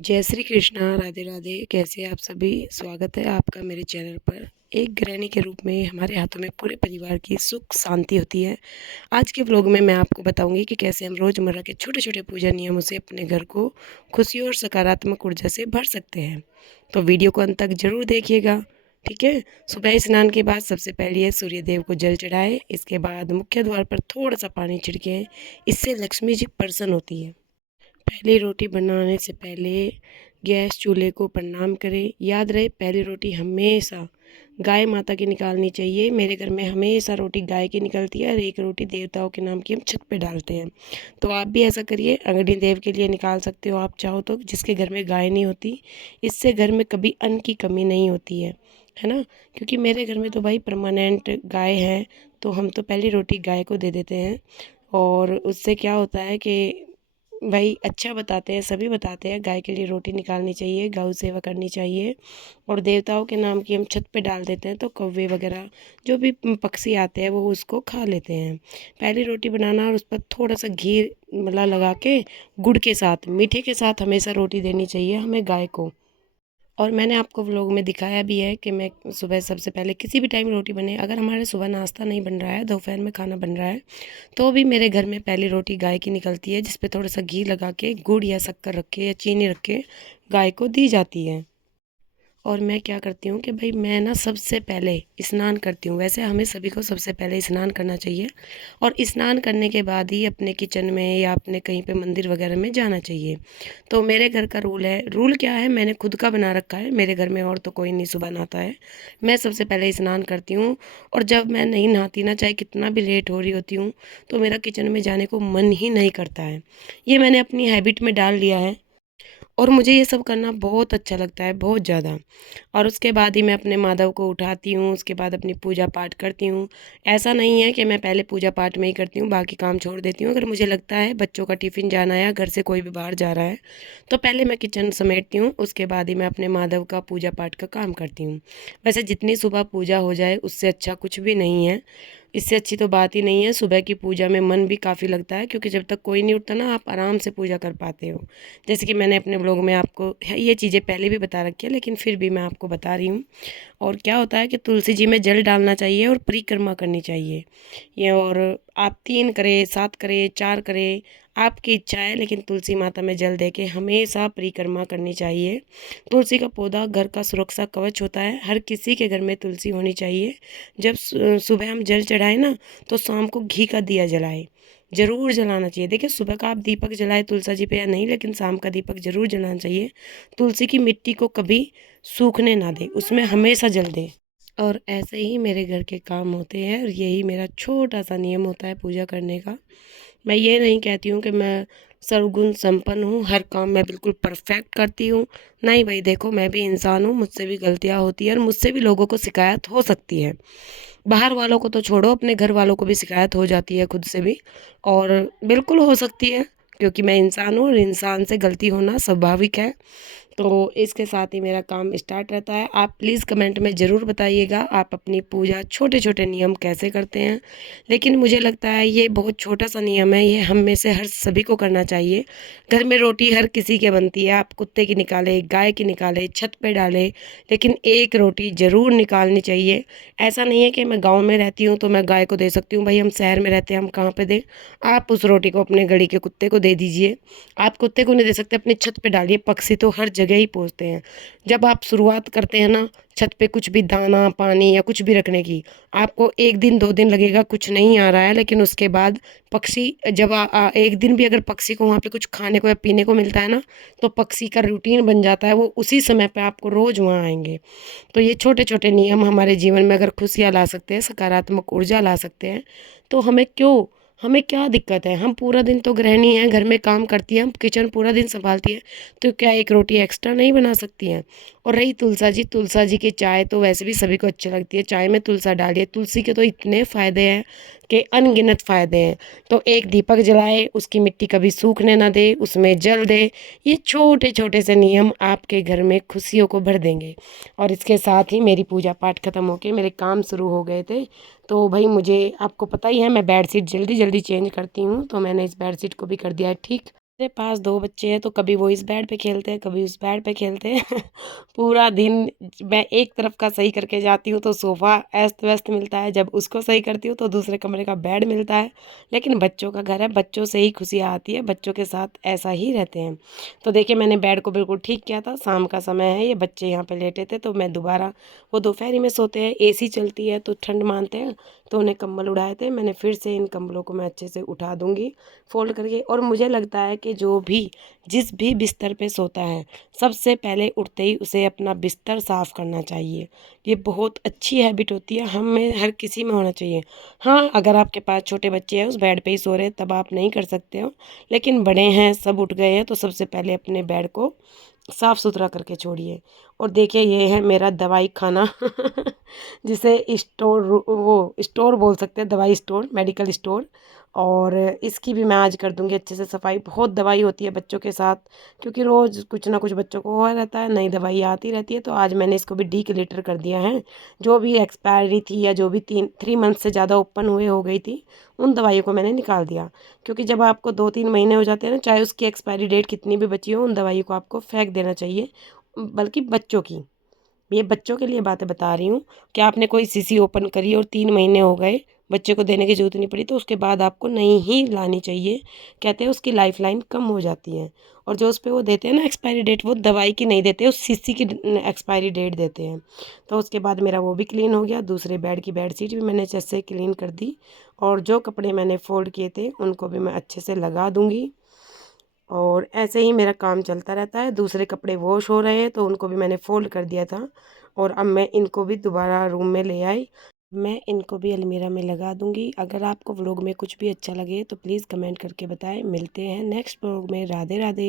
जय श्री कृष्णा, राधे राधे। कैसे हैं आप सभी? स्वागत है आपका मेरे चैनल पर। एक गृहिणी के रूप में हमारे हाथों में पूरे परिवार की सुख शांति होती है। आज के व्लॉग में मैं आपको बताऊंगी कि कैसे हम रोज़मर्रा के छोटे छोटे पूजा नियमों से अपने घर को खुशियों और सकारात्मक ऊर्जा से भर सकते हैं। तो वीडियो को अंत तक जरूर देखिएगा। ठीक है। सुबह स्नान के बाद सबसे पहले सूर्य देव को जल चढ़ाए। इसके बाद मुख्य द्वार पर थोड़ा सा पानी छिड़कें। इससे लक्ष्मी जी प्रसन्न होती है। पहली रोटी बनाने से पहले गैस चूल्हे को प्रणाम करें। याद रहे, पहली रोटी हमेशा गाय माता की निकालनी चाहिए। मेरे घर में हमेशा रोटी गाय की निकलती है और एक रोटी देवताओं के नाम की हम छत पे डालते हैं। तो आप भी ऐसा करिए। अग्नि देव के लिए निकाल सकते हो आप चाहो तो, जिसके घर में गाय नहीं होती। इससे घर में कभी अन्न की कमी नहीं होती है ना। क्योंकि मेरे घर में तो भाई परमानेंट गाय है, तो हम तो पहली रोटी गाय को दे देते हैं। और उससे क्या होता है कि भाई अच्छा बताते हैं, सभी बताते हैं गाय के लिए रोटी निकालनी चाहिए, गौ सेवा करनी चाहिए। और देवताओं के नाम की हम छत पे डाल देते हैं, तो कौवे वगैरह जो भी पक्षी आते हैं वो उसको खा लेते हैं। पहली रोटी बनाना और उस पर थोड़ा सा घी मतलब लगा के गुड़ के साथ, मीठे के साथ हमेशा रोटी देनी चाहिए हमें गाय को। और मैंने आपको व्लॉग में दिखाया भी है कि मैं सुबह सबसे पहले किसी भी टाइम रोटी बने, अगर हमारे सुबह नाश्ता नहीं बन रहा है, दोपहर में खाना बन रहा है, तो भी मेरे घर में पहली रोटी गाय की निकलती है, जिस पे थोड़ा सा घी लगा के गुड़ या शक्कर रख के या चीनी रख के गाय को दी जाती है। और मैं क्या करती हूँ कि भाई मैं ना सबसे पहले स्नान करती हूँ। वैसे हमें सभी को सबसे पहले स्नान करना चाहिए और स्नान करने के बाद ही अपने किचन में या अपने कहीं पे मंदिर वगैरह में जाना चाहिए। तो मेरे घर का रूल है। रूल क्या है, मैंने खुद का बना रखा है। मेरे घर में और तो कोई नहीं सुबह नहाता है। मैं सबसे पहले स्नान करती हूँ। और जब मैं नहीं नहाती ना, चाहे कितना भी लेट हो रही होती हूँ, तो मेरा किचन में जाने को मन ही नहीं करता है। ये मैंने अपनी हैबिट में डाल लिया है और मुझे ये सब करना बहुत अच्छा लगता है, बहुत ज़्यादा। और उसके बाद ही मैं अपने माधव को उठाती हूँ, उसके बाद अपनी पूजा पाठ करती हूँ। ऐसा नहीं है कि मैं पहले पूजा पाठ में ही करती हूँ, बाकी काम छोड़ देती हूँ। अगर मुझे लगता है बच्चों का टिफ़िन जाना है, घर से कोई भी बाहर जा रहा है, तो पहले मैं किचन समेटती हूँ, उसके बाद ही मैं अपने माधव का पूजा पाठ का काम करती हूँ। वैसे जितनी सुबह पूजा हो जाए उससे अच्छा कुछ भी नहीं है। इससे अच्छी तो बात ही नहीं है। सुबह की पूजा में मन भी काफ़ी लगता है, क्योंकि जब तक कोई नहीं उठता ना, आप आराम से पूजा कर पाते हो। जैसे कि मैंने अपने ब्लॉग में आपको ये चीज़ें पहले भी बता रखी है, लेकिन फिर भी मैं आपको बता रही हूँ। और क्या होता है कि तुलसी जी में जल डालना चाहिए और परिक्रमा करनी चाहिए। ये और आप 3 करें, 7 करें, 4 करें, आपकी इच्छा है, लेकिन तुलसी माता में जल दे के हमेशा परिक्रमा करनी चाहिए। तुलसी का पौधा घर का सुरक्षा कवच होता है। हर किसी के घर में तुलसी होनी चाहिए। जब सुबह हम जल चढ़ाएं ना, तो शाम को घी का दिया जलाएं, ज़रूर जलाना चाहिए। देखिए, सुबह का आप दीपक जलाए तुलसी जी पे या नहीं, लेकिन शाम का दीपक ज़रूर जलाना चाहिए। तुलसी की मिट्टी को कभी सूखने ना दे, उसमें हमेशा जल दे। और ऐसे ही मेरे घर के काम होते हैं और यही मेरा छोटा सा नियम होता है पूजा करने का। मैं ये नहीं कहती हूँ कि मैं सर्वगुण संपन्न हूँ, हर काम मैं बिल्कुल परफेक्ट करती हूँ। नहीं भाई, देखो मैं भी इंसान हूँ, मुझसे भी गलतियाँ होती हैं और मुझसे भी लोगों को शिकायत हो सकती है। बाहर वालों को तो छोड़ो, अपने घर वालों को भी शिकायत हो जाती है खुद से भी। और बिल्कुल हो सकती है, क्योंकि मैं इंसान हूँ और इंसान से गलती होना स्वाभाविक है। तो इसके साथ ही मेरा काम स्टार्ट रहता है। आप प्लीज़ कमेंट में ज़रूर बताइएगा आप अपनी पूजा छोटे छोटे नियम कैसे करते हैं। लेकिन मुझे लगता है ये बहुत छोटा सा नियम है, ये हम में से हर सभी को करना चाहिए। घर में रोटी हर किसी के बनती है, आप कुत्ते की निकाले, गाय की निकाले, छत पे डाले, लेकिन एक रोटी ज़रूर निकालनी चाहिए। ऐसा नहीं है कि मैं गाँव में रहती हूँ तो मैं गाय को दे सकती हूँ। भाई हम शहर में रहते हैं, हम कहाँ पे दें? आप उस रोटी को अपने गली के कुत्ते को दे दीजिए। आप कुत्ते को नहीं दे सकते, अपनी छत पे डालिए। पक्षी तो हर जगह ही पहुँचते हैं। जब आप शुरुआत करते हैं ना, छत पे कुछ भी दाना पानी या कुछ भी रखने की, आपको 1 दिन 2 दिन लगेगा, कुछ नहीं आ रहा है, लेकिन उसके बाद पक्षी जब 1 दिन भी अगर पक्षी को वहाँ पे कुछ खाने को या पीने को मिलता है ना, तो पक्षी का रूटीन बन जाता है, वो उसी समय पे आपको रोज़ वहाँ आएँगे। तो ये छोटे छोटे नियम हमारे जीवन में अगर खुशियाँ ला सकते हैं, सकारात्मक ऊर्जा ला सकते हैं, तो हमें क्या दिक्कत है? हम पूरा दिन तो गृहिणी हैं, घर में काम करती हैं, हम किचन पूरा दिन संभालती हैं, तो क्या एक रोटी एक्स्ट्रा नहीं बना सकती हैं? और रही तुलसा जी की चाय तो वैसे भी सभी को अच्छी लगती है। चाय में तुलसा डालिए, तुलसी के तो इतने फ़ायदे हैं कि अनगिनत फ़ायदे हैं। तो एक दीपक जलाए, उसकी मिट्टी कभी सूखने ना दे, उसमें जल दे। ये छोटे छोटे से नियम आपके घर में खुशियों को भर देंगे। और इसके साथ ही मेरी पूजा पाठ खत्म होके मेरे काम शुरू हो गए थे। तो भाई मुझे, आपको पता ही है, मैं बेडशीट जल्दी जल्दी चेंज करती हूँ, तो मैंने इस बेडशीट को भी कर दिया है ठीक। मेरे पास 2 बच्चे हैं, तो कभी वो इस बेड पे खेलते हैं, कभी उस बेड पे खेलते हैं। पूरा दिन मैं एक तरफ का सही करके जाती हूँ, तो सोफ़ा अस्त-व्यस्त मिलता है, जब उसको सही करती हूँ, तो दूसरे कमरे का बेड मिलता है। लेकिन बच्चों का घर है, बच्चों से ही खुशियाँ आती है, बच्चों के साथ ऐसा ही रहते हैं। तो देखिए, मैंने बेड को बिल्कुल ठीक किया था, शाम का समय है, ये बच्चे यहाँ पे लेटे थे, तो मैं दोबारा वो दोपहरी में सोते हैं, एसी चलती है, तो ठंड मानते हैं, तो उन्हें कंबल उड़ाए थे। मैंने फिर से इन कंबलों को मैं अच्छे से उठा दूँगी फ़ोल्ड करके। और मुझे लगता है कि जो भी जिस भी बिस्तर पे सोता है, सबसे पहले उठते ही उसे अपना बिस्तर साफ़ करना चाहिए। ये बहुत अच्छी हैबिट होती है, हम में हर किसी में होना चाहिए। हाँ, अगर आपके पास छोटे बच्चे हैं, उस बेड पे ही सो रहे हैं, तब आप नहीं कर सकते हो। लेकिन बड़े हैं, सब उठ गए हैं, तो सबसे पहले अपने बेड को साफ़-सुथरा करके छोड़िए। और देखिए, ये है मेरा दवाई खाना। जिसे वो स्टोर बोल सकते हैं, दवाई स्टोर, मेडिकल स्टोर। और इसकी भी मैं आज कर दूँगी अच्छे से सफाई। बहुत दवाई होती है बच्चों के साथ, क्योंकि रोज़ कुछ ना कुछ बच्चों को हुआ रहता है, नई दवाई आती रहती है, तो आज मैंने इसको भी डिक्लटर कर दिया है। जो भी एक्सपायरी थी या जो भी 3 मंथ से ज़्यादा ओपन हुए हो गई थी, उन दवाइयों को मैंने निकाल दिया। क्योंकि जब आपको 2-3 महीने हो जाते हैं ना, चाहे उसकी एक्सपायरी डेट कितनी भी बची हो, उन दवाइयों को आपको फेंक देना चाहिए, बल्कि बच्चों की। ये बच्चों के लिए बातें बता रही हूँ कि आपने कोई शीशी ओपन करी और 3 महीने हो गए, बच्चे को देने की ज़रूरत नहीं पड़ी, तो उसके बाद आपको नई ही लानी चाहिए। कहते हैं उसकी लाइफ़लाइन कम हो जाती है। और जो उसपे वो देते हैं ना एक्सपायरी डेट, वो दवाई की नहीं देते, उस शीशी की एक्सपायरी डेट देते हैं। तो उसके बाद मेरा वो भी क्लीन हो गया, दूसरे बेड की बेडशीट भी मैंने अच्छे से क्लीन कर दी। और जो कपड़े मैंने फ़ोल्ड किए थे, उनको भी मैं अच्छे से लगा दूँगी। और ऐसे ही मेरा काम चलता रहता है। दूसरे कपड़े वॉश हो रहे हैं, तो उनको भी मैंने फ़ोल्ड कर दिया था। और अब मैं इनको भी दोबारा रूम में ले आई। मैं इनको भी अलमीरा में लगा दूँगी। अगर आपको व्लॉग में कुछ भी अच्छा लगे तो प्लीज़ कमेंट करके बताएँ। मिलते हैं नेक्स्ट व्लॉग में। राधे राधे।